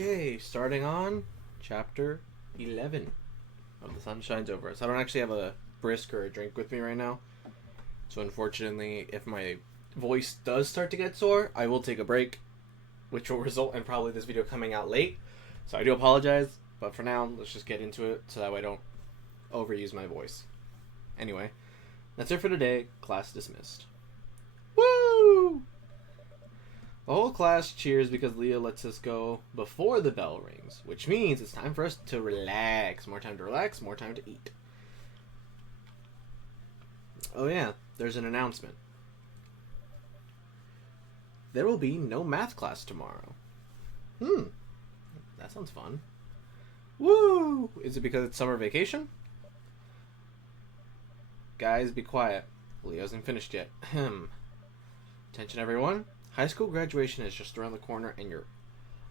Okay, starting on chapter 11 of The Sun Shines Over Us. I don't actually have a brisk or a drink with me right now, so unfortunately, if my voice does start to get sore, I will take a break, which will result in probably this video coming out late. So I do apologize, but for now, let's just get into it so that way I don't overuse my voice. Anyway, that's it for today. Class dismissed. Woo! The whole class cheers because Leah lets us go before the bell rings, which means it's time for us to relax. More time to relax, more time to eat. Oh yeah, there's an announcement. There will be no math class tomorrow. That sounds fun. Woo! Is it because it's summer vacation? Guys, be quiet. Leo hasn't finished yet. Attention everyone. High school graduation is just around the corner and you're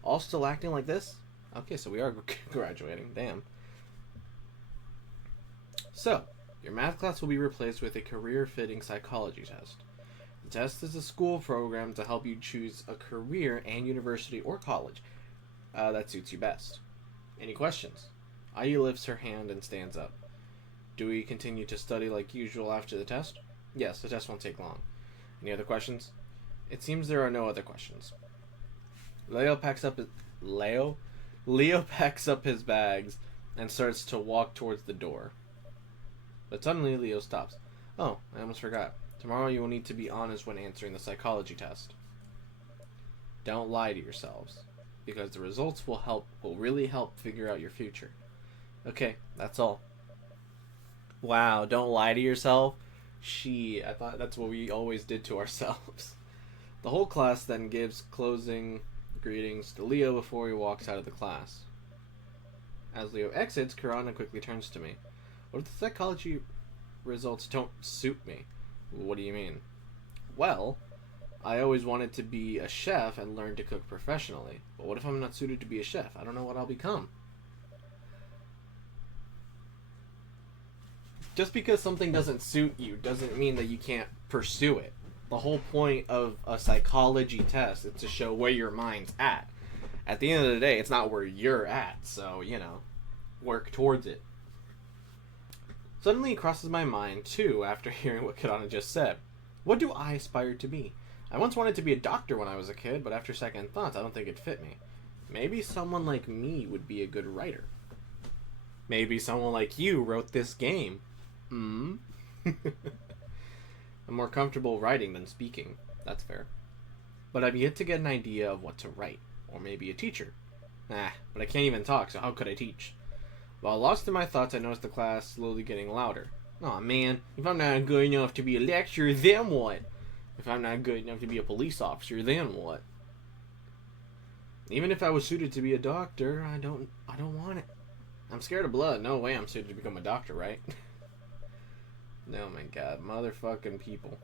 all still acting like this? Okay, so we are graduating. Damn. So, your math class will be replaced with a career-fitting psychology test. The test is a school program to help you choose a career and university or college that suits you best. Any questions? IU lifts her hand and stands up. Do we continue to study like usual after the test? Yes, the test won't take long. Any other questions? It seems there are no other questions. Leo packs up his bags and starts to walk towards the door. But suddenly Leo stops. Oh, I almost forgot. Tomorrow you will need to be honest when answering the psychology test. Don't lie to yourselves, because the results will really help figure out your future. Okay, that's all. Wow, don't lie to yourself? I thought that's what we always did to ourselves. The whole class then gives closing greetings to Leo before he walks out of the class. As Leo exits, Kirana quickly turns to me. What if the psychology results don't suit me? What do you mean? Well, I always wanted to be a chef and learn to cook professionally. But what if I'm not suited to be a chef? I don't know what I'll become. Just because something doesn't suit you doesn't mean that you can't pursue it. The whole point of a psychology test is to show where your mind's at. At the end of the day, it's not where you're at, so, work towards it. Suddenly it crosses my mind, too, after hearing what Kirana just said. What do I aspire to be? I once wanted to be a doctor when I was a kid, but after second thoughts, I don't think it fit me. Maybe someone like me would be a good writer. Maybe someone like you wrote this game. I'm more comfortable writing than speaking. That's fair. But I've yet to get an idea of what to write. Or maybe a teacher. But I can't even talk, so how could I teach? While lost in my thoughts, I noticed the class slowly getting louder. Aw man, if I'm not good enough to be a lecturer, then what? If I'm not good enough to be a police officer, then what? Even if I was suited to be a doctor, I don't want it. I'm scared of blood. No way I'm suited to become a doctor, right? Oh my god, motherfucking people.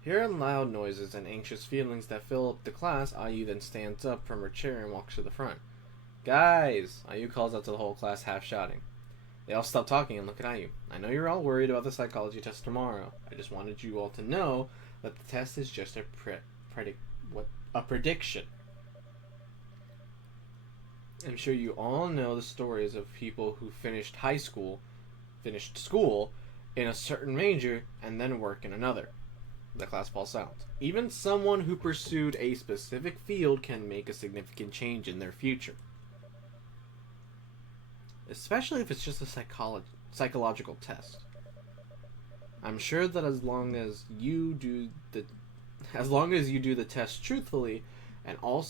Hearing loud noises and anxious feelings that fill up the class, IU then stands up from her chair and walks to the front. Guys! IU calls out to the whole class, half shouting. They all stop talking and look at IU. I know you're all worried about the psychology test tomorrow. I just wanted you all to know that the test is just a prediction. I'm sure you all know the stories of people who finished school in a certain major and then work in another. The class falls silent. Even someone who pursued a specific field can make a significant change in their future. Especially if it's just a psychological test. I'm sure that as long as you do the test truthfully and are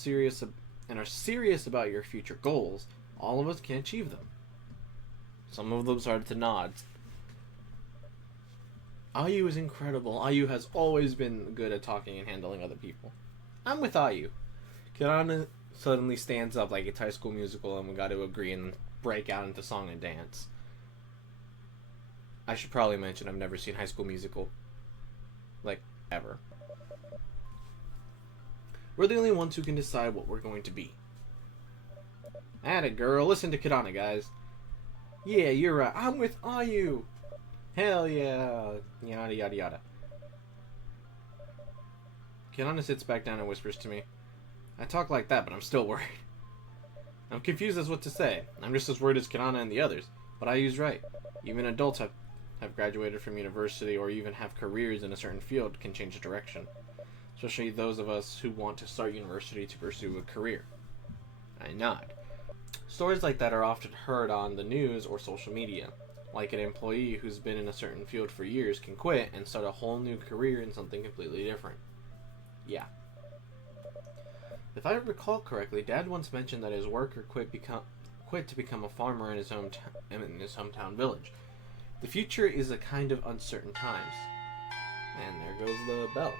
serious about your future goals, all of us can achieve them. Some of them started to nod. IU is incredible. IU has always been good at talking and handling other people. I'm with IU. Kirana suddenly stands up like it's High School Musical and we got to agree and break out into song and dance. I should probably mention I've never seen High School Musical. Like, ever. We're the only ones who can decide what we're going to be. Atta girl, listen to Kirana, guys. Yeah, you're right. I'm with IU. Hell yeah. Yada yada yada. Kirana sits back down and whispers to me, I talk like that, but I'm still worried. I'm confused as what to say. I'm just as worried as Kanana and the others. But I use right. Even adults have graduated from university or even have careers in a certain field can change direction. Especially those of us who want to start university to pursue a career. I nod. Stories like that are often heard on the news or social media. Like an employee who's been in a certain field for years can quit and start a whole new career in something completely different. Yeah. If I recall correctly, Dad once mentioned that his worker quit to become a farmer in his hometown village. The future is a kind of uncertain times. And there goes the bell.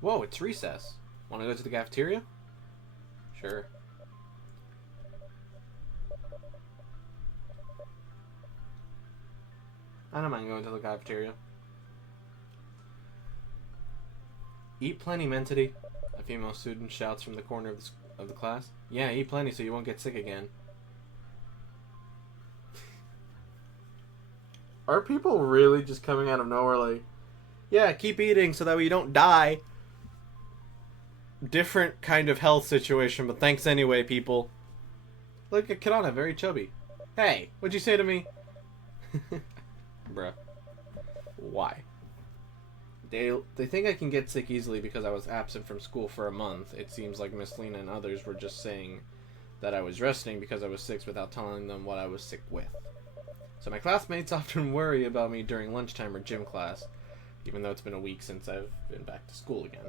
Whoa, it's recess. Want to go to the cafeteria? Sure. I don't mind going to the cafeteria. Eat plenty, Mentity, a female student shouts from the corner of the class. Yeah, eat plenty so you won't get sick again. Are people really just coming out of nowhere like, yeah, keep eating so that way you don't die? Different kind of health situation, but thanks anyway, people. Look at Kanana, very chubby. Hey, what'd you say to me? Bruh. Why? They think I can get sick easily because I was absent from school for a month. It seems like Miss Lena and others were just saying that I was resting because I was sick without telling them what I was sick with. So my classmates often worry about me during lunchtime or gym class, even though it's been a week since I've been back to school again.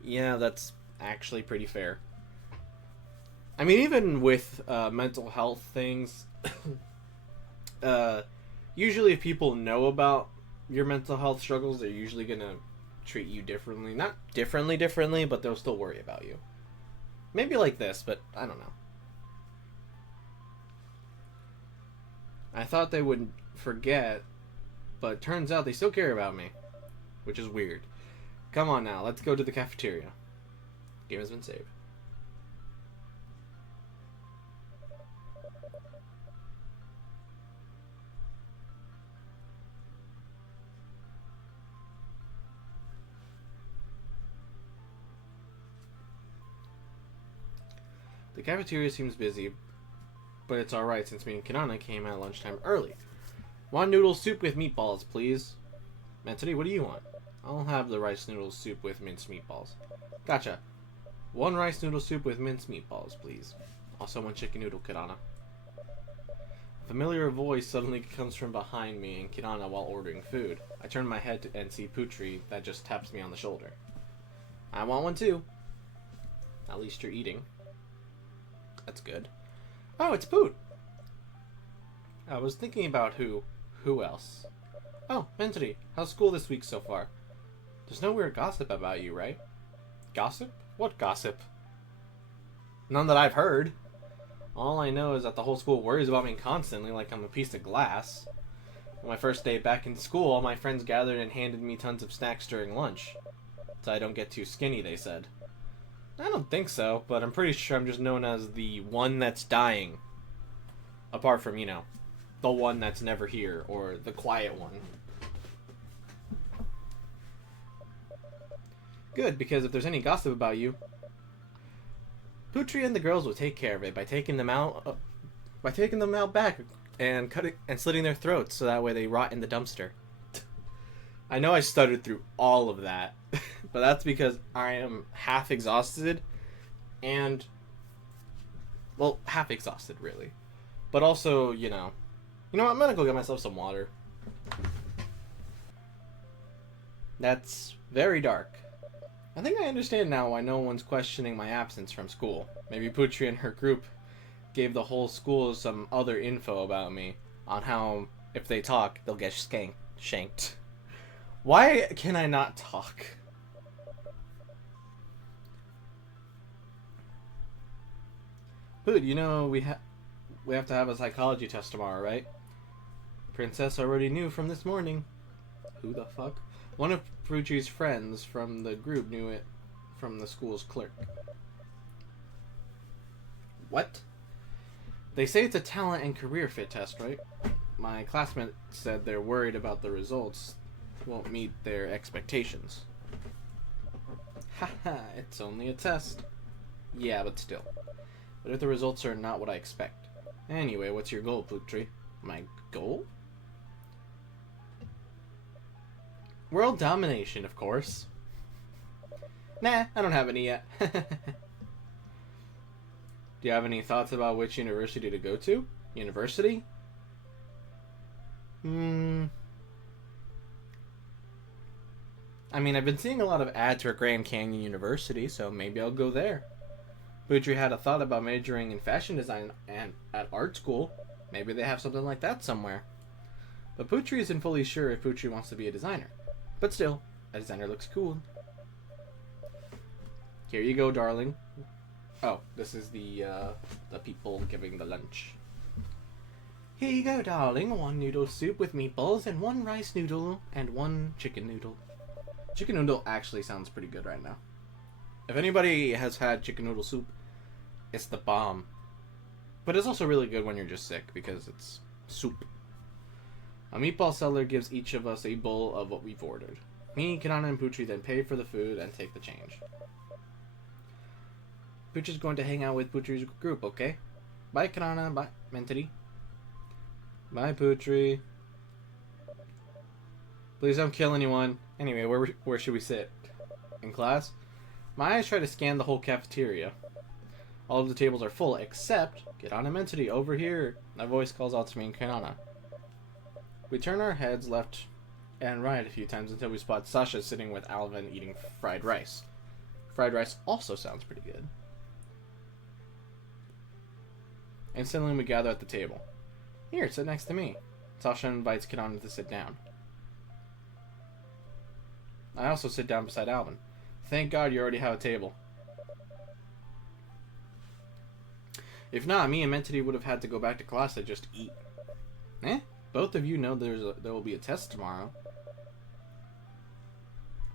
Yeah, that's actually pretty fair. I mean, even with mental health things, usually if people know about your mental health struggles, they're usually going to treat you differently. Not differently, but they'll still worry about you. Maybe like this, but I don't know. I thought they would forget, but turns out they still care about me, which is weird. Come on now, let's go to the cafeteria. Game has been saved. The cafeteria seems busy, but it's alright since me and Kanana came at lunchtime early. One noodle soup with meatballs, please. Mentity, what do you want? I'll have the rice noodle soup with minced meatballs. Gotcha. One rice noodle soup with minced meatballs, please. Also one chicken noodle, Kanana. A familiar voice suddenly comes from behind me and Kanana while ordering food. I turn my head and see Putri that just taps me on the shoulder. I want one too. At least you're eating. That's good. Oh, it's Poot. I was thinking about who else. Oh, Mentity, how's school this week so far? There's no weird gossip about you, right? Gossip? What gossip? None that I've heard. All I know is that the whole school worries about me constantly like I'm a piece of glass. On my first day back in school, all my friends gathered and handed me tons of snacks during lunch. So I don't get too skinny, they said. I don't think so, but I'm pretty sure I'm just known as the one that's dying. Apart from, the one that's never here, or the quiet one. Good, because if there's any gossip about you, Putri and the girls will take care of it by taking them out back and slitting their throats so that way they rot in the dumpster. I know I stuttered through all of that, but that's because I am half exhausted and, well, half exhausted really, but also, you know what, I'm gonna go get myself some water. That's very dark. I think I understand now why no one's questioning my absence from school. Maybe Putri and her group gave the whole school some other info about me on how if they talk, they'll get shanked. Why can I not talk? Hood, we have to have a psychology test tomorrow, right? Princess already knew from this morning. Who the fuck? One of Putri's friends from the group knew it from the school's clerk. What? They say it's a talent and career fit test, right? My classmate said they're worried about the results won't meet their expectations. Haha, it's only a test. Yeah, but still. What if the results are not what I expect? Anyway, what's your goal, Putri? My goal? World domination, of course. Nah, I don't have any yet. Do you have any thoughts about which university to go to? University? I mean, I've been seeing a lot of ads for Grand Canyon University, so maybe I'll go there. Putri had a thought about majoring in fashion design and at art school. Maybe they have something like that somewhere. But Putri isn't fully sure if Putri wants to be a designer. But still, a designer looks cool. Here you go, darling. Oh, this is the people giving the lunch. Here you go, darling. 1 noodle soup with meatballs and 1 rice noodle and 1 chicken noodle. Chicken noodle actually sounds pretty good right now. If anybody has had chicken noodle soup, it's the bomb. But it's also really good when you're just sick because it's soup. A meatball seller gives each of us a bowl of what we've ordered. Me, Kanana, and Putri then pay for the food and take the change. Putri's going to hang out with Putri's group, okay? Bye, Kanana. Bye, Mentity. Bye, Putri. Please don't kill anyone. Anyway, where should we sit? In class? My eyes try to scan the whole cafeteria. All of the tables are full, except Kanana and Mentity over here. My voice calls out to me and Kanana. We turn our heads left and right a few times until we spot Sasha sitting with Alvin eating fried rice. Fried rice also sounds pretty good. Instantly, we gather at the table. Here, sit next to me. Sasha invites Kanana to sit down. I also sit down beside Alvin. Thank God you already have a table. If not, me and Mentity would have had to go back to class to just eat. Both of you know there will be a test tomorrow.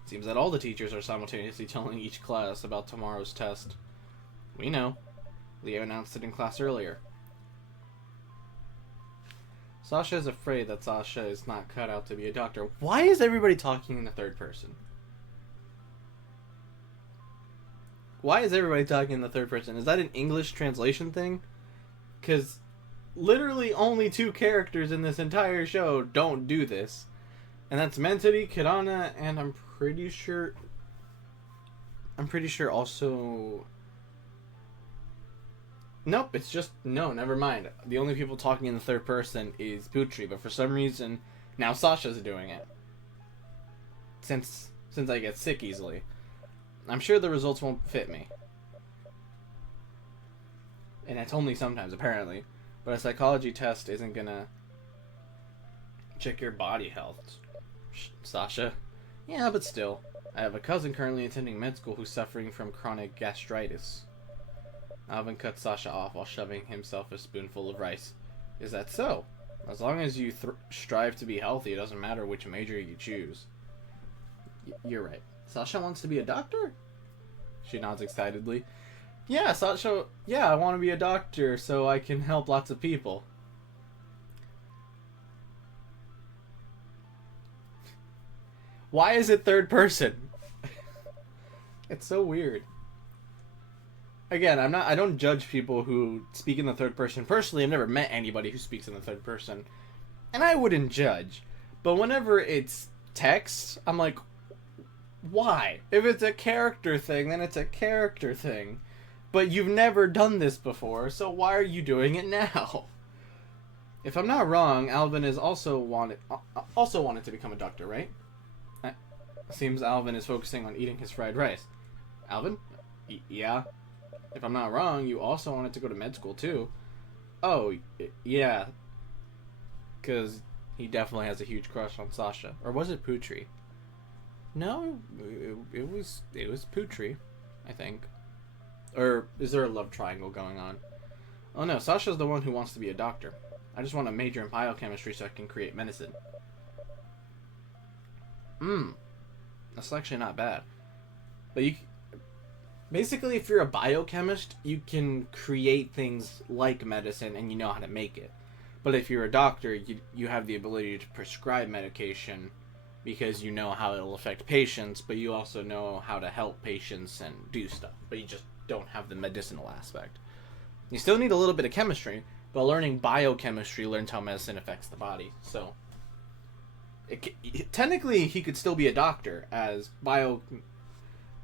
Seems that all the teachers are simultaneously telling each class about tomorrow's test. We know. Leo announced it in class earlier. Sasha is afraid that Sasha is not cut out to be a doctor. Why is everybody talking in the third person? Why is everybody talking in the third person? Is that an English translation thing? Because literally only 2 characters in this entire show don't do this. And that's Mentity, Kanana, and I'm pretty sure also... Nope, it's just... No, never mind. The only people talking in the third person is Putri, but for some reason, now Sasha's doing it. Since I get sick easily. I'm sure the results won't fit me. And it's only sometimes, apparently. But a psychology test isn't gonna check your body health. Sasha? Yeah, but still. I have a cousin currently attending med school who's suffering from chronic gastritis. Alvin cuts Sasha off while shoving himself a spoonful of rice. Is that so? As long as you strive to be healthy, it doesn't matter which major you choose. You're right. Sasha wants to be a doctor? She nods excitedly. Yeah, Sasha, yeah, I want to be a doctor so I can help lots of people. Why is it third person? It's so weird. Again, I don't judge people who speak in the third person. Personally, I've never met anybody who speaks in the third person. And I wouldn't judge. But whenever it's text, I'm like, why? If it's a character thing, then it's a character thing. But you've never done this before, so why are you doing it now? If I'm not wrong, Alvin is also wanted to become a doctor, right? Seems Alvin is focusing on eating his fried rice. Alvin? Yeah. If I'm not wrong, you also wanted to go to med school too. Oh, yeah. Because he definitely has a huge crush on Sasha. Or was it Putri? No, it was Putri, I think. Or is there a love triangle going on? Oh no, Sasha's the one who wants to be a doctor. I just want to major in biochemistry so I can create medicine. That's actually not bad. But Basically, if you're a biochemist, you can create things like medicine and you know how to make it. But if you're a doctor, you have the ability to prescribe medication because you know how it'll affect patients, but you also know how to help patients and do stuff. But you just don't have the medicinal aspect. You still need a little bit of chemistry, but learning biochemistry learns how medicine affects the body. So, technically, he could still be a doctor, as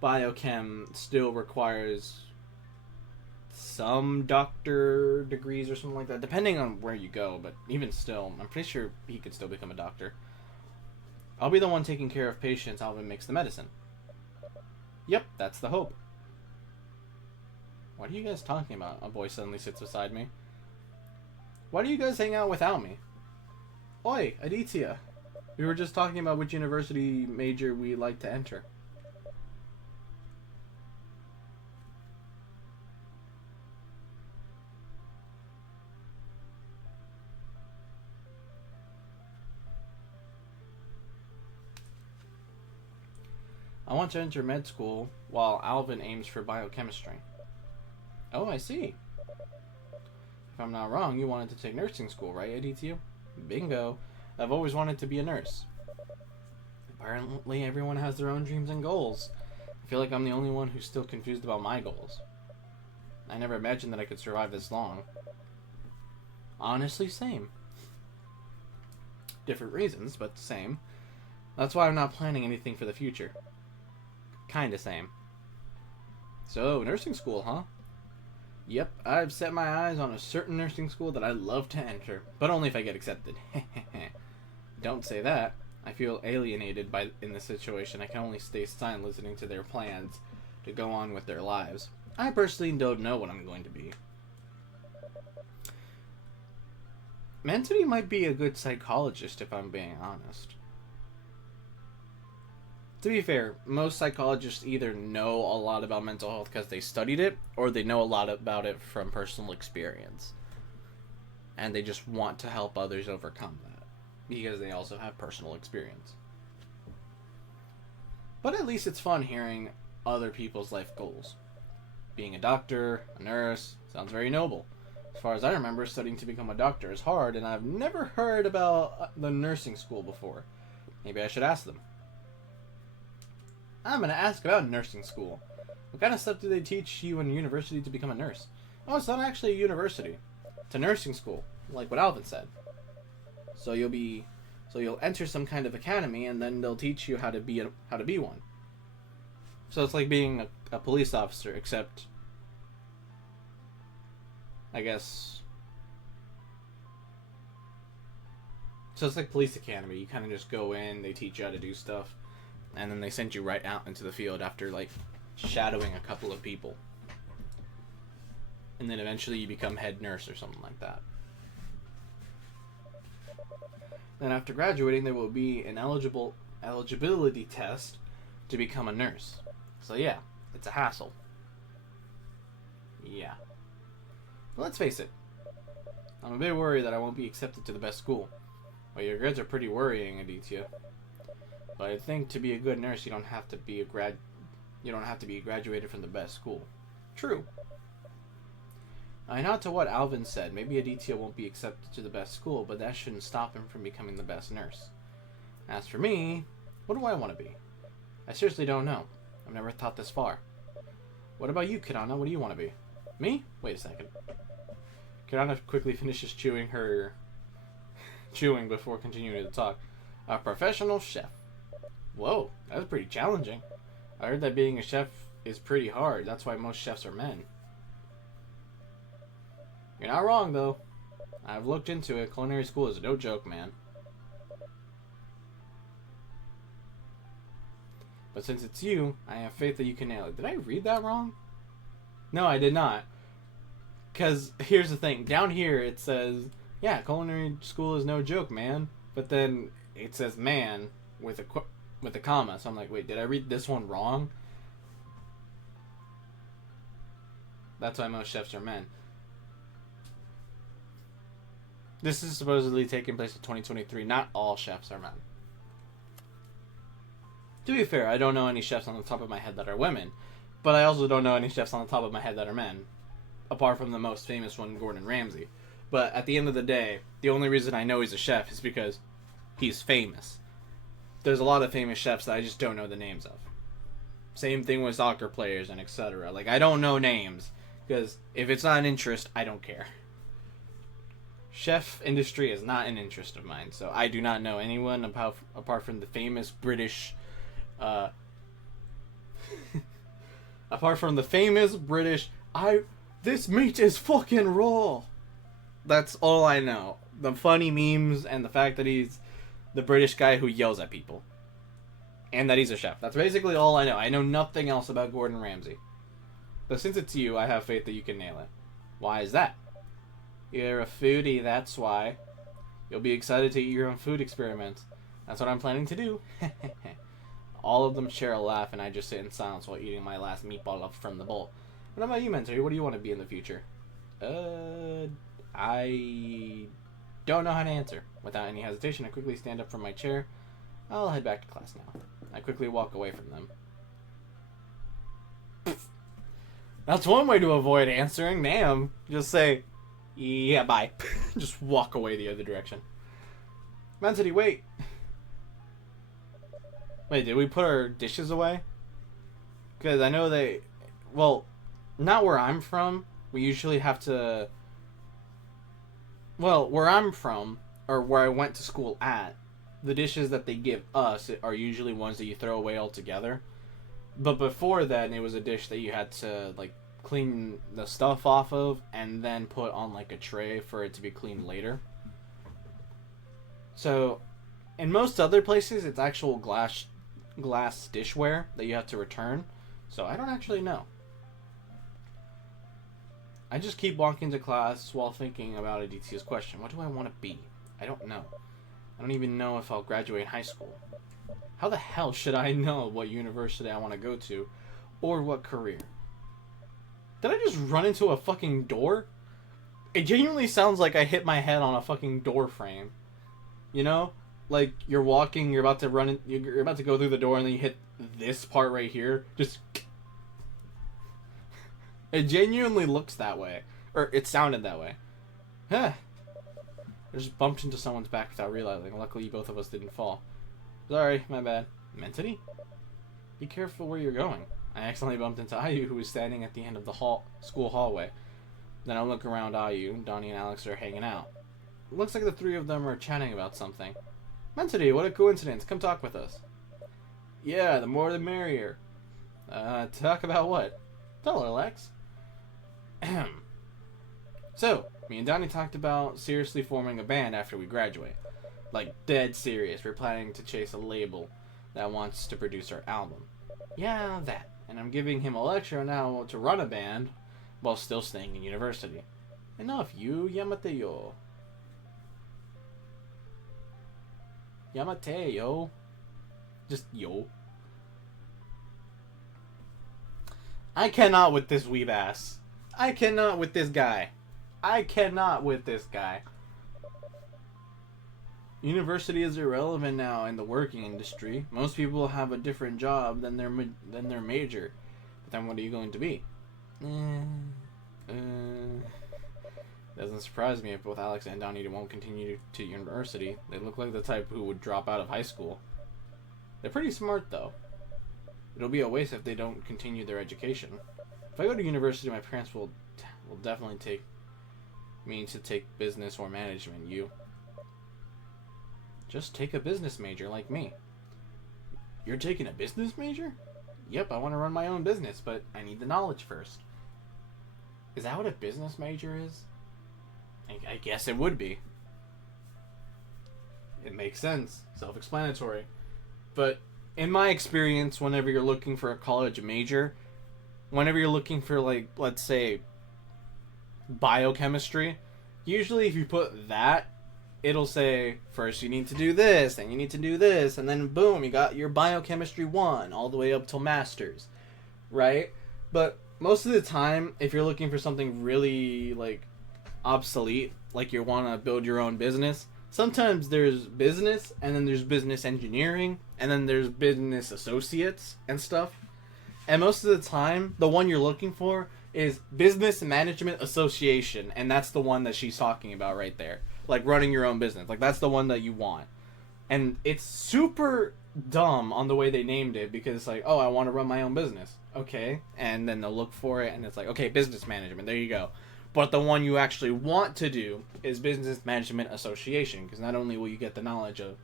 biochem still requires some doctor degrees or something like that, depending on where you go. But even still, I'm pretty sure he could still become a doctor. I'll be the one taking care of patients. Alvin makes the medicine. Yep, that's the hope. What are you guys talking about? A boy suddenly sits beside me. Why do you guys hang out without me? Oi, Aditya. We were just talking about which university major we'd like to enter. I want to enter med school while Alvin aims for biochemistry. Oh, I see. If I'm not wrong, you wanted to take nursing school, right, Aditya? Bingo. I've always wanted to be a nurse. Apparently, everyone has their own dreams and goals. I feel like I'm the only one who's still confused about my goals. I never imagined that I could survive this long. Honestly, same. Different reasons, but same. That's why I'm not planning anything for the future. Kinda same. So, nursing school, huh? Yep, I've set my eyes on a certain nursing school that I'd love to enter, but only if I get accepted. Don't say that. I feel alienated in this situation. I can only stay silent listening to their plans to go on with their lives. I personally don't know what I'm going to be. Anthony might be a good psychologist if I'm being honest. To be fair, most psychologists either know a lot about mental health because they studied it, or they know a lot about it from personal experience. And they just want to help others overcome that, because they also have personal experience. But at least it's fun hearing other people's life goals. Being a doctor, a nurse, sounds very noble. As far as I remember, studying to become a doctor is hard, and I've never heard about the nursing school before. Maybe I should ask them. I'm going to ask about nursing school. What kind of stuff do they teach you in university to become a nurse? Oh, it's not actually a university. It's a nursing school, like what Alvin said. So you'll enter some kind of academy, and then they'll teach you how to be one. So it's like being a police officer, except, I guess. So it's like police academy. You kind of just go in, they teach you how to do stuff. And then they send you right out into the field after, like, shadowing a couple of people. And then eventually you become head nurse or something like that. Then after graduating, there will be an eligibility test to become a nurse. So yeah, it's a hassle. Yeah. But let's face it. I'm a bit worried that I won't be accepted to the best school. Well, your grades are pretty worrying, Aditya. But I think to be a good nurse, you don't have to be graduated from the best school. True. I nod to what Alvin said. Maybe Aditya won't be accepted to the best school, but that shouldn't stop him from becoming the best nurse. As for me, what do I want to be? I seriously don't know. I've never thought this far. What about you, Kirana? What do you want to be? Me? Wait a second. Kirana quickly finishes chewing before continuing to talk. A professional chef. Whoa, that was pretty challenging. I heard that being a chef is pretty hard. That's why most chefs are men. You're not wrong, though. I've looked into it. Culinary school is no joke, man. But since it's you, I have faith that you can nail it. Did I read that wrong? No, I did not. Because here's the thing. Down here it says, yeah, culinary school is no joke, man. But then it says man with a comma. So I'm like, wait, did I read this one wrong? That's why most chefs are men. This is supposedly taking place in 2023. Not all chefs are men. To be fair, I don't know any chefs on the top of my head that are women. But I also don't know any chefs on the top of my head that are men, apart from the most famous one, Gordon Ramsay. But at the end of the day, the only reason I know he's a chef is because he's famous. There's a lot of famous chefs that I just don't know the names of. Same thing with soccer players and etc. Like, I don't know names, because if it's not an interest, I don't care. Chef industry is not an interest of mine, so I do not know anyone apart from the famous British... apart from the famous British... This meat is fucking raw! That's all I know. The funny memes and the fact that he's the British guy who yells at people. And that he's a chef. That's basically all I know. I know nothing else about Gordon Ramsay. But since it's you, I have faith that you can nail it. Why is that? You're a foodie, that's why. You'll be excited to eat your own food experiments. That's what I'm planning to do. All of them share a laugh, and I just sit in silence while eating my last meatball from the bowl. What about you, Mentor? What do you want to be in the future? I don't know how to answer. Without any hesitation, I quickly stand up from my chair. I'll head back to class now. I quickly walk away from them. That's one way to avoid answering. Damn. Just say, yeah, bye. Just walk away the other direction. Mentity, wait. Wait, did we put our dishes away? Because I know they... Well, not where I'm from. We usually have to... Well, where I'm from, or where I went to school at, the dishes that they give us are usually ones that you throw away altogether. But before then, it was a dish that you had to, like, clean the stuff off of and then put on, like, a tray for it to be cleaned later. So, in most other places, it's actual glass dishware that you have to return. So, I don't actually know. I just keep walking to class while thinking about Aditya's question. What do I want to be? I don't know. I don't even know if I'll graduate high school. How the hell should I know what university I want to go to or what career? Did I just run into a fucking door? It genuinely sounds like I hit my head on a fucking door frame. You know? Like, you're walking, you're about to run in, you're about to go through the door and then you hit this part right here. Just... It genuinely looks that way. Or it sounded that way. Huh. I just bumped into someone's back without realizing. Luckily, both of us didn't fall. Sorry, my bad. Mentity? Be careful where you're going. I accidentally bumped into Ayu, who was standing at the end of the school hallway. Then I look around Ayu. Donnie and Alex are hanging out. It looks like the three of them are chatting about something. Mentity, what a coincidence. Come talk with us. Yeah, the more the merrier. Talk about what? Tell her, Lex. So, me and Donnie talked about seriously forming a band after we graduate. Like, dead serious. We're planning to chase a label that wants to produce our album. Yeah, that. And I'm giving him a lecture on how to run a band while still staying in university. Enough, you Yamate yo. Yamate yo. Just yo. I cannot with this weeb ass. I cannot with this guy. I cannot with this guy. University is irrelevant now in the working industry. Most people have a different job than their major. But then what are you going to be? Doesn't surprise me if both Alex and Donnie won't continue to university. They look like the type who would drop out of high school. They're pretty smart though. It'll be a waste if they don't continue their education. If I go to university, my parents will definitely take me to take business or management. You just take a business major like me. You're taking a business major? Yep, I want to run my own business, but I need the knowledge first. Is that what a business major is? I guess it would be. It makes sense. Self-explanatory. But in my experience, whenever you're looking for a college major, whenever you're looking for, like, let's say, biochemistry, usually if you put that, it'll say, first you need to do this, then you need to do this, and then boom, you got your biochemistry 1, all the way up till master's, right? But most of the time, if you're looking for something really, like, obsolete, like you want to build your own business, sometimes there's business, and then there's business engineering, and then there's business associates and stuff. And most of the time, the one you're looking for is Business Management Association, and that's the one that she's talking about right there. Like running your own business. Like that's the one that you want. And it's super dumb on the way they named it because it's like, oh, I want to run my own business. Okay. And then they'll look for it and it's like, okay, business management. There you go. But the one you actually want to do is Business Management Association, because not only will you get the knowledge of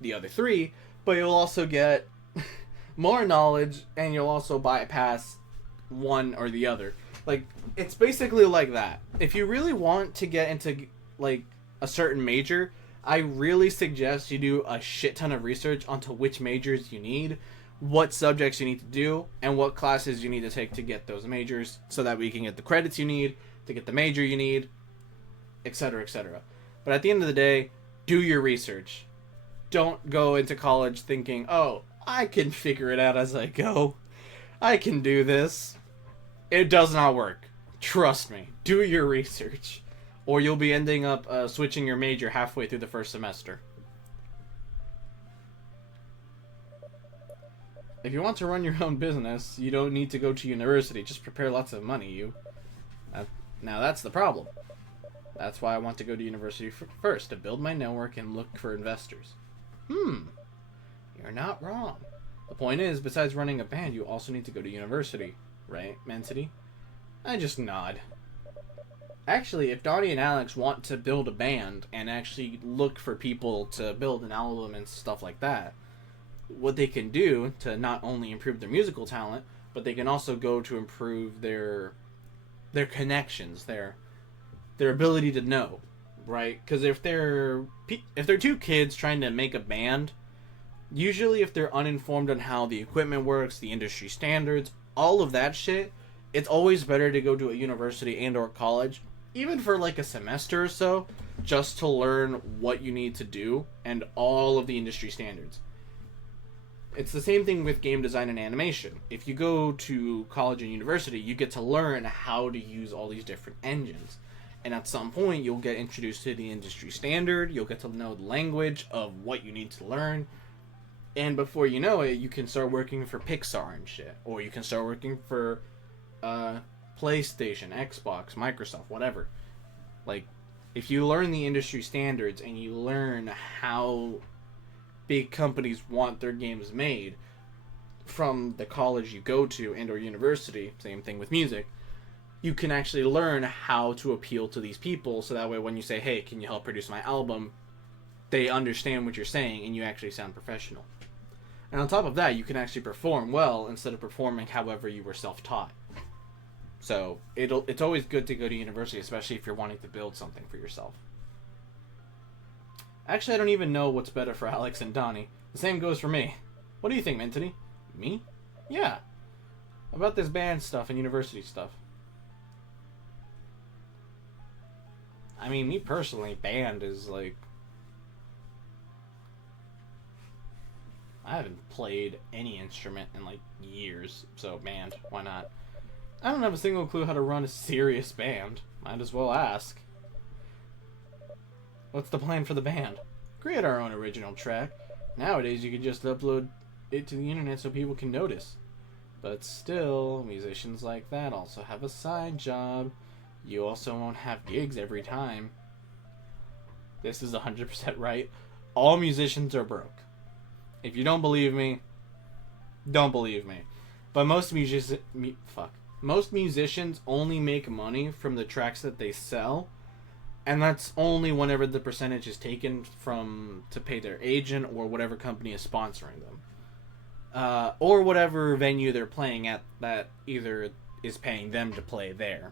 the other three, but you'll also get more knowledge and you'll also bypass one or the other. Like, it's basically like that. If you really want to get into, like, a certain major, I really suggest you do a shit ton of research onto which majors you need, what subjects you need to do, and what classes you need to take to get those majors, so that we can get the credits you need to get the major you need, etc., etc. But at the end of the day, do your research. Don't go into college thinking, oh, I can figure it out as I go. I can do this. It does not work. Trust me. Do your research. Or you'll be ending up switching your major halfway through the first semester. If you want to run your own business, you don't need to go to university. Just prepare lots of money, Now that's the problem. That's why I want to go to university first, to build my network and look for investors. You're not wrong. The point is, besides running a band, you also need to go to university. Right, Mentity? I just nod. Actually, if Donnie and Alex want to build a band and actually look for people to build an album and stuff like that, what they can do to not only improve their musical talent, but they can also go to improve their connections, their ability to know, right? Because if they're two kids trying to make a band, usually if they're uninformed on how the equipment works, the industry standards, all of that shit, it's always better to go to a university and or college, even for like a semester or so, just to learn what you need to do and all of the industry standards. It's the same thing with game design and animation. If you go to college and university, you get to learn how to use all these different engines. And at some point, you'll get introduced to the industry standard, you'll get to know the language of what you need to learn, and before you know it, you can start working for Pixar and shit. Or you can start working for PlayStation, Xbox, Microsoft, whatever. Like, if you learn the industry standards and you learn how big companies want their games made from the college you go to and or university, same thing with music, you can actually learn how to appeal to these people, so that way when you say, hey, can you help produce my album, they understand what you're saying and you actually sound professional. And on top of that, you can actually perform well instead of performing however you were self-taught. So it's always good to go to university, especially if you're wanting to build something for yourself. Actually, I don't even know what's better for Alex and Donnie. The same goes for me. What do you think, Mentity? Me? Yeah. About this band stuff and university stuff. I mean, me personally, band is like... I haven't played any instrument in like years, so band, why not? I don't have a single clue how to run a serious band. Might as well ask. What's the plan for the band? Create our own original track. Nowadays, you can just upload it to the internet so people can notice. But still, musicians like that also have a side job. You also won't have gigs every time. This is 100% right. All musicians are broke. If you don't believe me, don't believe me. But most musicians only make money from the tracks that they sell, and that's only whenever the percentage is taken from to pay their agent or whatever company is sponsoring them, or whatever venue they're playing at that either is paying them to play there.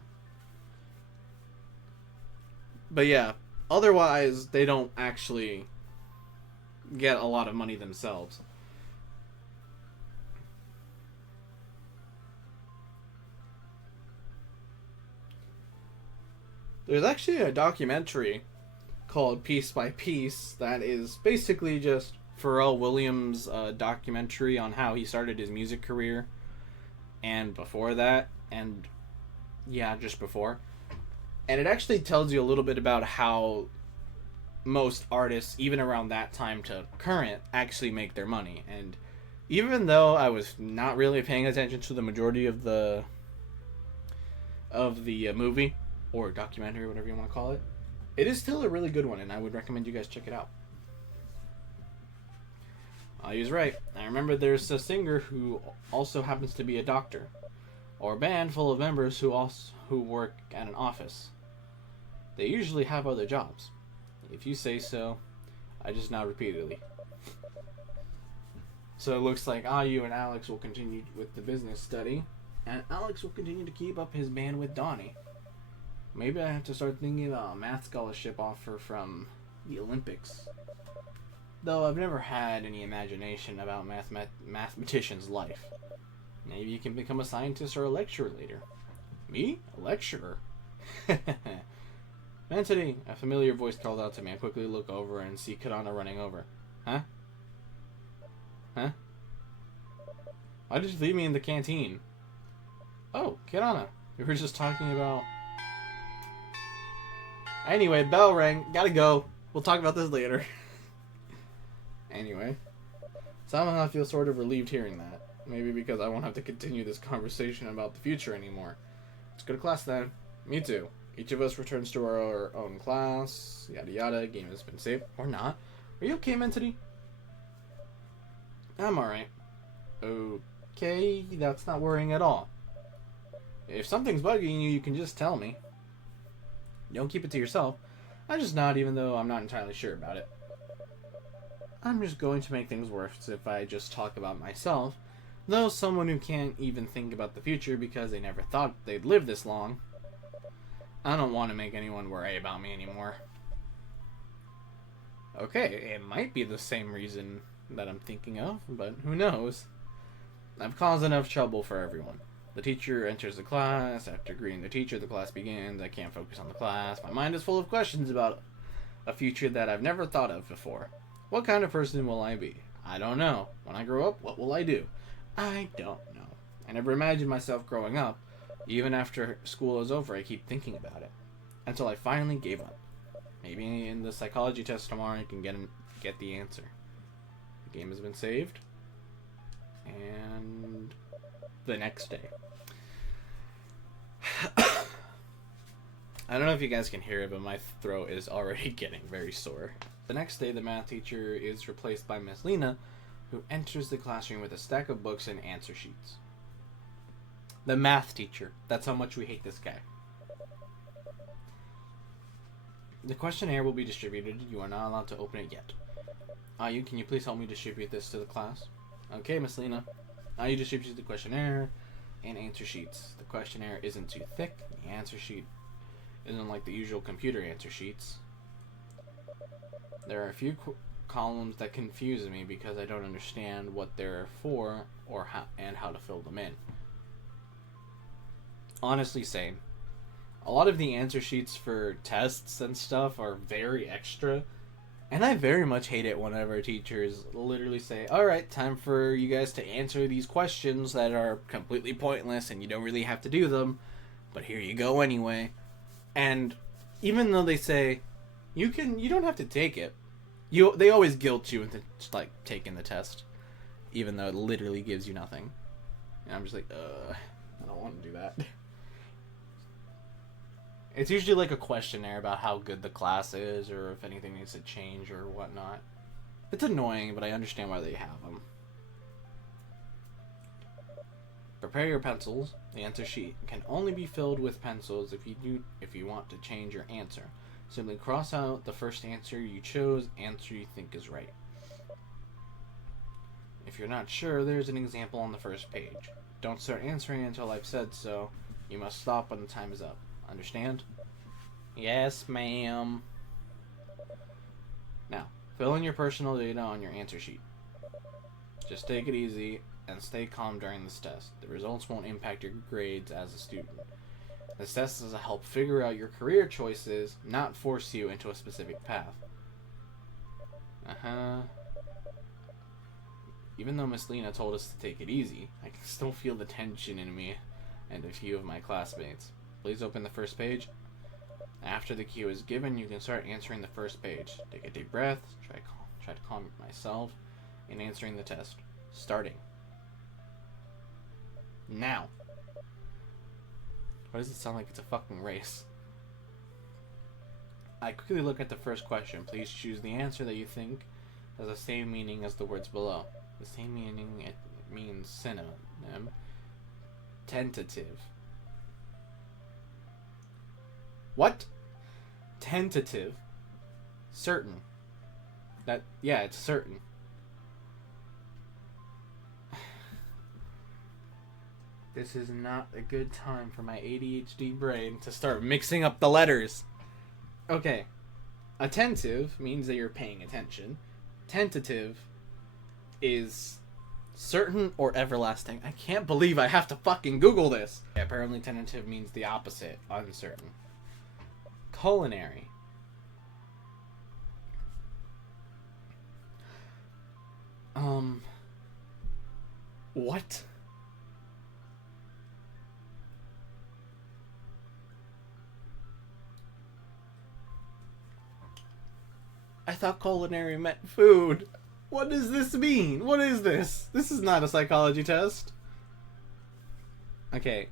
But yeah, otherwise they don't actually get a lot of money themselves. There's actually a documentary called Piece by Piece that is basically just Pharrell Williams' documentary on how he started his music career and before that, and yeah, just before. And it actually tells you a little bit about how most artists, even around that time to current, actually make their money. And Even though I was not really paying attention to the majority of the movie or documentary, whatever you want to call it, it is still a really good one, and I would recommend you guys check it out. He was right. I remember there's a singer who also happens to be a doctor, or a band full of members who work at an office. They usually have other jobs. If you say so, I just nod repeatedly. So it looks like you and Alex will continue with the business study, and Alex will continue to keep up his band with Donnie. Maybe I have to start thinking about a math scholarship offer from the Olympics. Though I've never had any imagination about mathematician's life. Maybe you can become a scientist or a lecturer later. Me? A lecturer? Anthony, a familiar voice called out to me. I quickly look over and see Kadana running over. Huh? Huh? Why did you leave me in the canteen? Oh, Kadana. We were just talking about... Anyway, bell rang. Gotta go. We'll talk about this later. Anyway. Somehow I feel sort of relieved hearing that. Maybe because I won't have to continue this conversation about the future anymore. Let's go to class then. Me too. Each of us returns to our own class. Yada yada. Game has been saved. Or not. Are you okay, Mentity? I'm alright. Okay, that's not worrying at all. If something's bugging you, you can just tell me. Don't keep it to yourself. I just nod even though I'm not entirely sure about it. I'm just going to make things worse if I just talk about myself. Though someone who can't even think about the future because they never thought they'd live this long. I don't want to make anyone worry about me anymore. Okay, it might be the same reason that I'm thinking of, but who knows? I've caused enough trouble for everyone. The teacher enters the class. After greeting the teacher, the class begins. I can't focus on the class. My mind is full of questions about a future that I've never thought of before. What kind of person will I be? I don't know. When I grow up, what will I do? I don't know. I never imagined myself growing up. Even after school is over, I keep thinking about it. Until I finally gave up. Maybe in the psychology test tomorrow I can get the answer. The game has been saved. And the next day. I don't know if you guys can hear it, but my throat is already getting very sore. The next day, the math teacher is replaced by Miss Lena, who enters the classroom with a stack of books and answer sheets. The math teacher. That's how much we hate this guy. The questionnaire will be distributed. You are not allowed to open it yet. Ayu, can you please help me distribute this to the class? Okay, Miss Lena. Ayu distributes the questionnaire and answer sheets. The questionnaire isn't too thick. The answer sheet isn't like the usual computer answer sheets. There are a few columns that confuse me because I don't understand what they're for or how to fill them in. Honestly, same. A lot of the answer sheets for tests and stuff are very extra, and I very much hate it whenever teachers literally say, alright, time for you guys to answer these questions that are completely pointless and you don't really have to do them, but here you go anyway. And even though they say, you don't have to take it, they always guilt you into taking the test, even though it literally gives you nothing. And I'm just like, I don't want to do that. It's usually like a questionnaire about how good the class is or if anything needs to change or whatnot. It's annoying, but I understand why they have them. Prepare your pencils. The answer sheet can only be filled with pencils if you want to change your answer. Simply cross out the first answer you chose, answer you think is right. If you're not sure, there's an example on the first page. Don't start answering until I've said so. You must stop when the time is up. Understand? Yes, ma'am. Now, fill in your personal data on your answer sheet. Just take it easy and stay calm during this test. The results won't impact your grades as a student. This test is to help figure out your career choices, not force you into a specific path. Even though Miss Lena told us to take it easy, I can still feel the tension in me and a few of my classmates. Please open the first page. After the cue is given, you can start answering the first page. Take a deep breath, try to calm myself in answering the test. Starting. Now. Why does it sound like it's a fucking race? I quickly look at the first question. Please choose the answer that you think has the same meaning as the words below. The same meaning, it means synonym. Tentative. What? Tentative. Certain. Yeah, it's certain. This is not a good time for my ADHD brain to start mixing up the letters. Okay. Attentive means that you're paying attention. Tentative is certain or everlasting. I can't believe I have to fucking Google this. Yeah, apparently tentative means the opposite, uncertain. Culinary. What? I thought culinary meant food. What does this mean? What is this? This is not a psychology test. Okay.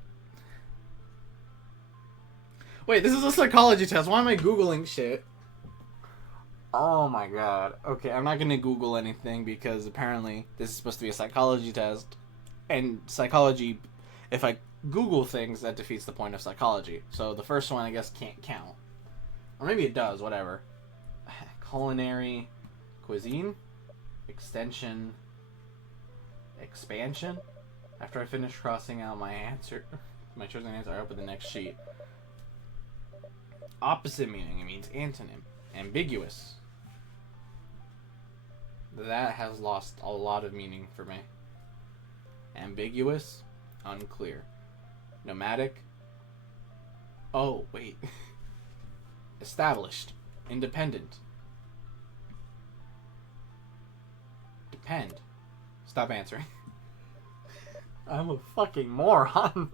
Wait, this is a psychology test. Why am I Googling shit? Oh my god. Okay, I'm not gonna Google anything because apparently this is supposed to be a psychology test. And psychology, if I Google things, that defeats the point of psychology. So the first one, I guess, can't count. Or maybe it does, whatever. Culinary, cuisine, extension, expansion. After I finish crossing out my chosen answer, I open the next sheet. Opposite meaning, it means antonym. Ambiguous. That has lost a lot of meaning for me. Ambiguous, unclear. Nomadic. Oh, wait. Established, independent. Depend. Stop answering. I'm a fucking moron.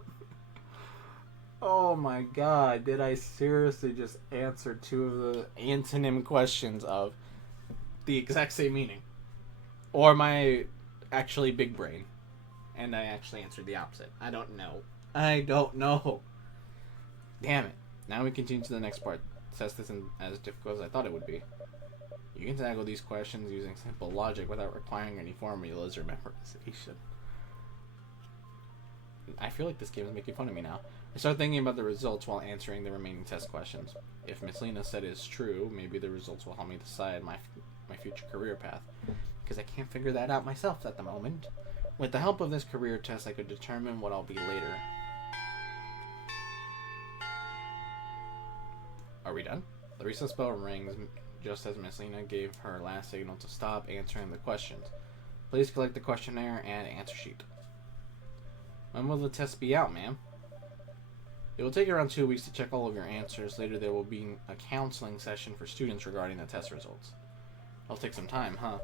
Oh my god, did I seriously just answer two of the antonym questions of the exact same meaning? Or my actually big brain? And I actually answered the opposite. I don't know. Damn it. Now we continue to the next part. The test isn't as difficult as I thought it would be. You can tackle these questions using simple logic without requiring any formulas or memorization. I feel like this game is making fun of me now. I start thinking about the results while answering the remaining test questions. If Miss Lena said it's true, maybe the results will help me decide my future career path. Because I can't figure that out myself at the moment. With the help of this career test, I could determine what I'll be later. Are we done? The recess bell rings just as Miss Lena gave her last signal to stop answering the questions. Please collect the questionnaire and answer sheet. When will the test be out, ma'am? It will take around 2 weeks to check all of your answers. Later there will be a counseling session for students regarding the test results. It'll take some time, huh?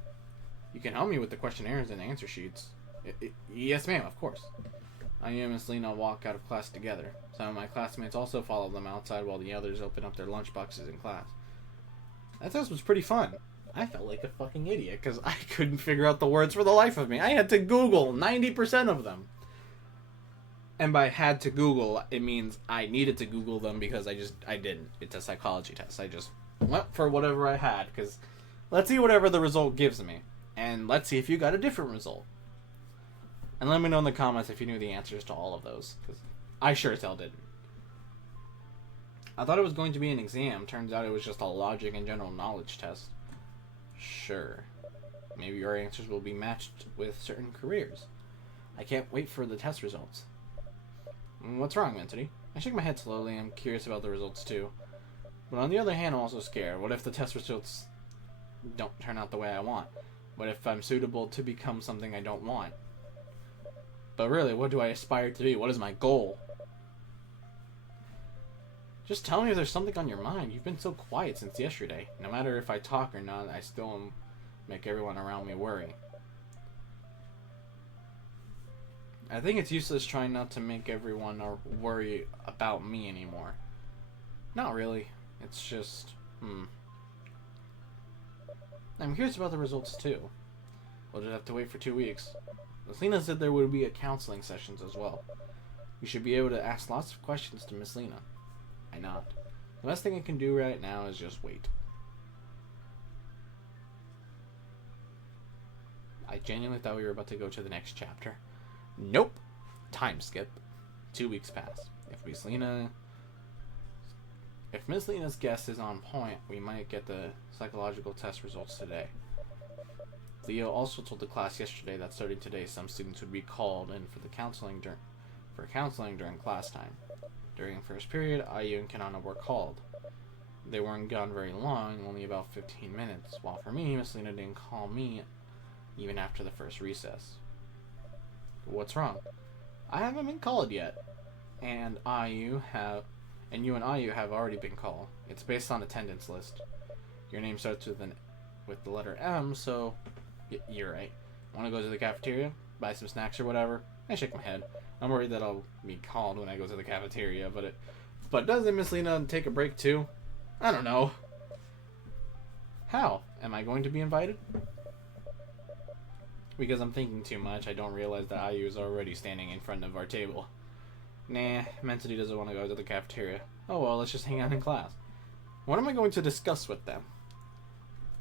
You can help me with the questionnaires and answer sheets. Yes, ma'am, of course. I and Miss Lena walk out of class together. Some of my classmates also follow them outside while the others open up their lunchboxes in class. That test was pretty fun. I felt like a fucking idiot because I couldn't figure out the words for the life of me. I had to Google 90% of them. And by had to Google, it means I needed to Google them because I didn't. It's a psychology test. I just went for whatever I had because let's see whatever the result gives me. And let's see if you got a different result. And let me know in the comments if you knew the answers to all of those, because I sure as hell didn't. I thought it was going to be an exam. Turns out it was just a logic and general knowledge test. Sure. Maybe your answers will be matched with certain careers. I can't wait for the test results. What's wrong, Anthony? I shake my head slowly. I'm curious about the results too. But on the other hand, I'm also scared. What if the test results don't turn out the way I want? What if I'm suitable to become something I don't want? But really, what do I aspire to be? What is my goal? Just tell me if there's something on your mind. You've been so quiet since yesterday. No matter if I talk or not, I still make everyone around me worry. I think it's useless trying not to make everyone worry about me anymore. Not really. It's just, I'm curious about the results too. We'll just have to wait for 2 weeks. Miss Lena said there would be a counseling sessions as well. You should be able to ask lots of questions to Miss Lena. I nod. The best thing I can do right now is just wait. I genuinely thought we were about to go to the next chapter. Nope. Time skip. 2 weeks pass. If Miss Lena's guess is on point, we might get the psychological test results today. Leo also told the class yesterday that starting today, some students would be called in for counseling during class time. During first period, IU and Kanana were called. They weren't gone very long, only about 15 minutes, while for me, Miss Lena didn't call me even after the first recess. What's wrong? I haven't been called yet, and you and IU have already been called. It's based on attendance list. Your name starts with the letter M, so you're right. Want to go to the cafeteria, buy some snacks or whatever? I shake my head. I'm worried that I'll be called when I go to the cafeteria, but doesn't Miss Lena take a break too? I don't know. How? Am I going to be invited? Because I'm thinking too much, I don't realize that IU is already standing in front of our table. Nah, Mentity doesn't want to go to the cafeteria. Oh well, let's just hang out in class. What am I going to discuss with them?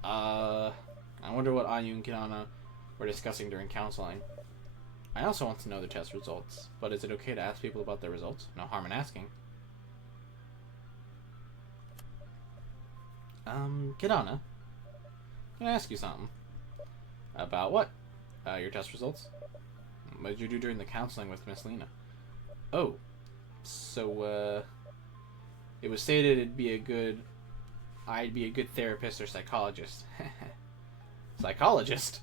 I wonder what IU and Kinana were discussing during counseling. I also want to know the test results, but is it okay to ask people about their results? No harm in asking. Kinana, can I ask you something? About what? Your test results? What did you do during the counseling with Miss Lena? Oh, so, it was stated I'd be a good therapist or psychologist. Psychologist?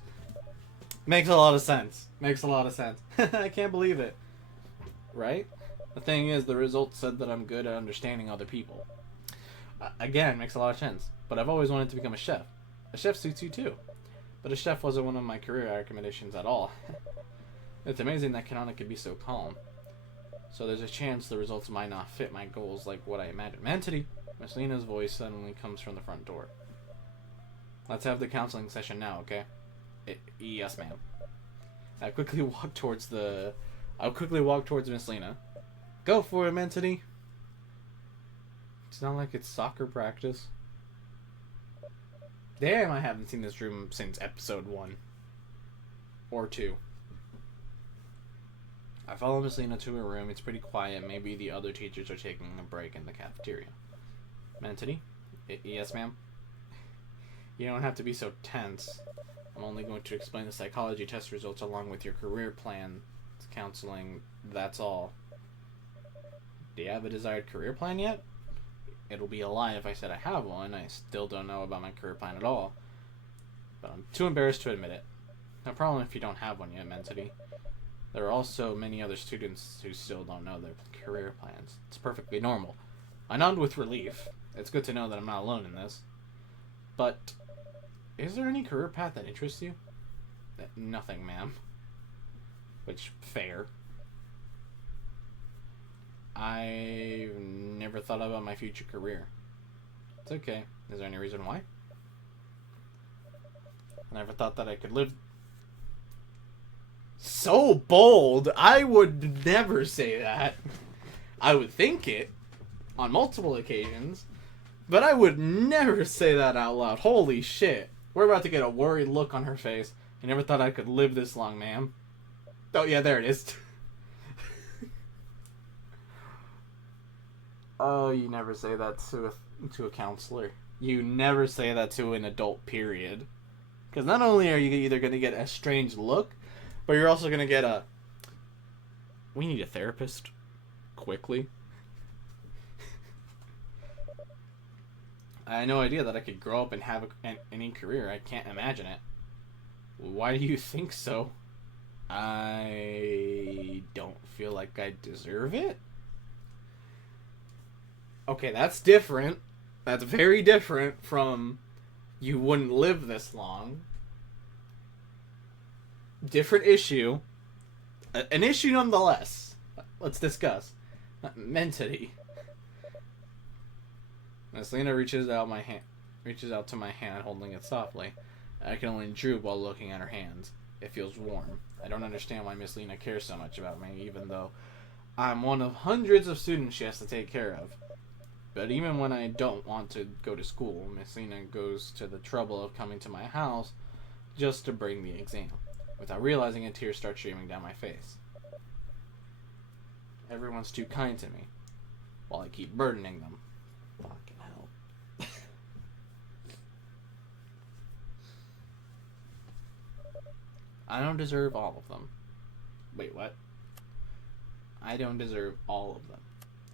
Makes a lot of sense. I can't believe it. Right? The thing is, the results said that I'm good at understanding other people. Again, makes a lot of sense. But I've always wanted to become a chef. A chef suits you too. But a chef wasn't one of my career recommendations at all. It's amazing that Kanana could be so calm. So there's a chance the results might not fit my goals like what I imagined. Mentity! Miss Lena's voice suddenly comes from the front door. Let's have the counseling session now, okay? Yes, ma'am. I'll quickly walk towards Miss Lena. Go for it, Mentity! It's not like it's soccer practice. Damn, I haven't seen this room since episode 1. Or 2. I follow Miss Lena to her room. It's pretty quiet. Maybe the other teachers are taking a break in the cafeteria. Mentity? Yes, ma'am? You don't have to be so tense. I'm only going to explain the psychology test results along with your career plan, counseling, that's all. Do you have a desired career plan yet? It'll be a lie if I said I have one. I still don't know about my career plan at all. But I'm too embarrassed to admit it. No problem if you don't have one yet, Mentity. There are also many other students who still don't know their career plans. It's perfectly normal. I nod with relief. It's good to know that I'm not alone in this. But, is there any career path that interests you? Nothing, ma'am. Which, fair. I've never thought about my future career. It's okay. Is there any reason why? I never thought that I could live... So bold! I would never say that. I would think it on multiple occasions, but I would never say that out loud. Holy shit. We're about to get a worried look on her face. I never thought I could live this long, ma'am. Oh yeah, there it is. Oh, you never say that to a counselor. You never say that to an adult, period. Because not only are you either going to get a strange look, but you're also going to get a... We need a therapist. Quickly. I had no idea that I could grow up and have any career. I can't imagine it. Why do you think so? I don't feel like I deserve it? Okay, that's different. That's very different from you wouldn't live this long. Different issue. An issue nonetheless. Let's discuss. Mentity. Miss Lena reaches out to my hand, holding it softly. I can only droop while looking at her hands. It feels warm. I don't understand why Miss Lena cares so much about me, even though I'm one of hundreds of students she has to take care of. But even when I don't want to go to school, Miss Lena goes to the trouble of coming to my house just to bring the exam. Without realizing it, tears start streaming down my face. Everyone's too kind to me, while I keep burdening them. Fucking hell. I don't deserve all of them. Wait, what? I don't deserve all of them.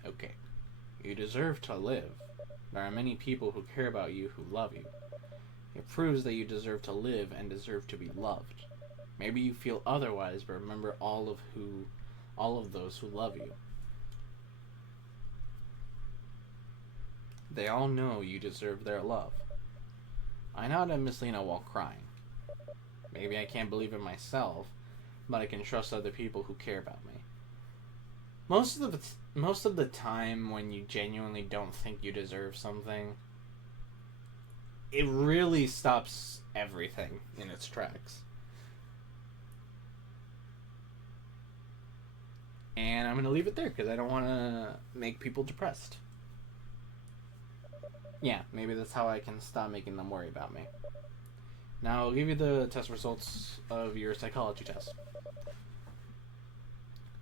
Okay. You deserve to live. There are many people who care about you who love you. It proves that you deserve to live and deserve to be loved. Maybe you feel otherwise, but remember all of those who love you. They all know you deserve their love. I nod at Miss Lena while crying. Maybe I can't believe in myself, but I can trust other people who care about me. Most of the time when you genuinely don't think you deserve something, it really stops everything in its tracks. And I'm going to leave it there because I don't want to make people depressed. Yeah, maybe that's how I can stop making them worry about me. Now I'll give you the test results of your psychology test.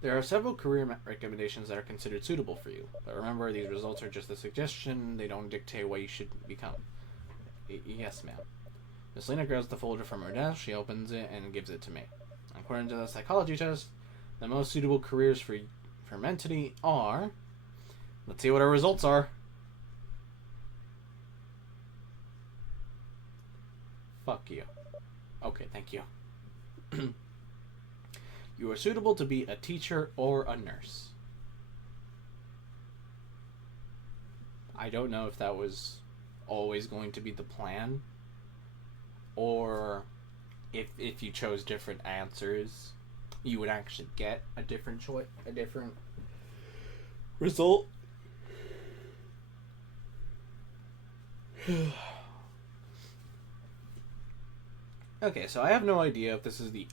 There are several career recommendations that are considered suitable for you, but remember, these results are just a suggestion. They don't dictate what you should become. Yes, ma'am. Miss Lena grabs the folder from her desk, she opens it, and gives it to me. According to the psychology test, the most suitable careers for Mentity are... Let's see what our results are. Fuck you. Okay, thank you. You are suitable to be a teacher or a nurse. I don't know if that was always going to be the plan, or if you chose different answers, you would actually get a different choice, a different result. Okay, so I have no idea if this is the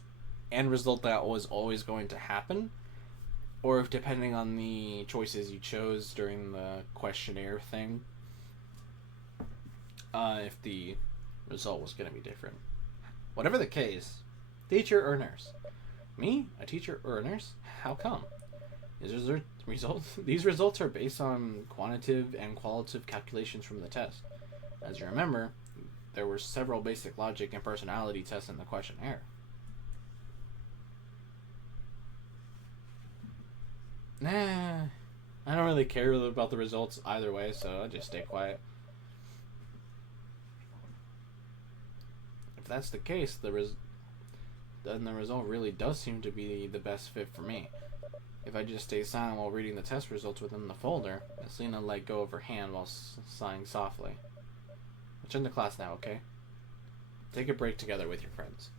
end result that was always going to happen, or if, depending on the choices you chose during the questionnaire thing, if the result was going to be different. Whatever the case, teacher or nurse. Me? A teacher or a nurse? How come? These results are based on quantitative and qualitative calculations from the test. As you remember, there were several basic logic and personality tests in the questionnaire. Nah, I don't really care about the results either way, so I'll just stay quiet. If that's the case, then the result really does seem to be the best fit for me. If I just stay silent while reading the test results within the folder, Miss Lena let go of her hand while sighing softly. Return to class now, okay? Take a break together with your friends.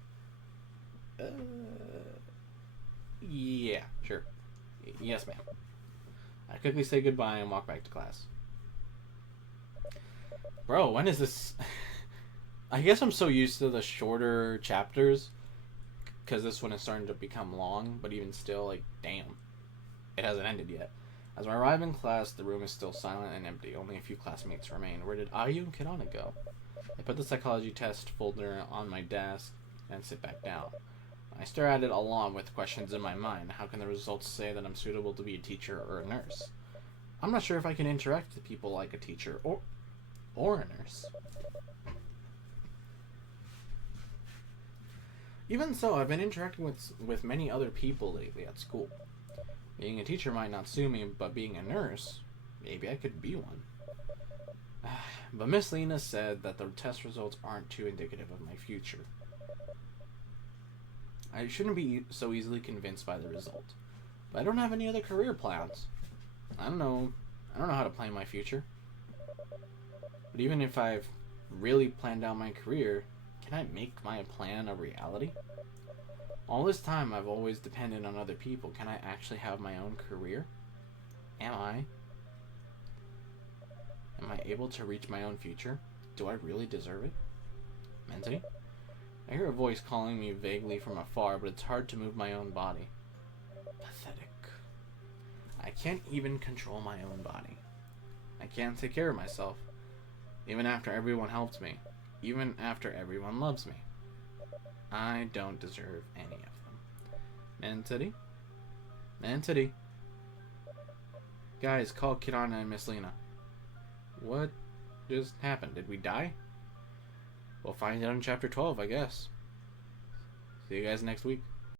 Yeah, sure. Yes, ma'am. I quickly say goodbye and walk back to class. Bro, when is this? I guess I'm so used to the shorter chapters, because this one is starting to become long, but even still, like, damn. It hasn't ended yet. As I arrive in class, the room is still silent and empty. Only a few classmates remain. Where did Ayu and Kirana go? I put the psychology test folder on my desk and sit back down. I stare at it along with questions in my mind. How can the results say that I'm suitable to be a teacher or a nurse? I'm not sure if I can interact with people like a teacher or a nurse. Even so, I've been interacting with many other people lately at school. Being a teacher might not suit me, but being a nurse, maybe I could be one. But Miss Lena said that the test results aren't too indicative of my future. I shouldn't be so easily convinced by the result. But I don't have any other career plans. I don't know how to plan my future. But even if I've really planned out my career, can I make my plan a reality? All this time I've always depended on other people. Can I actually have my own career? Am I able to reach my own future? Do I really deserve it? Mentally? I hear a voice calling me vaguely from afar, but it's hard to move my own body. Pathetic. I can't even control my own body. I can't take care of myself. Even after everyone helps me. Even after everyone loves me. I don't deserve any of them. Man City? Man City. Guys, call Kirana and Miss Lena. What just happened? Did we die? We'll find out in chapter 12, I guess. See you guys next week.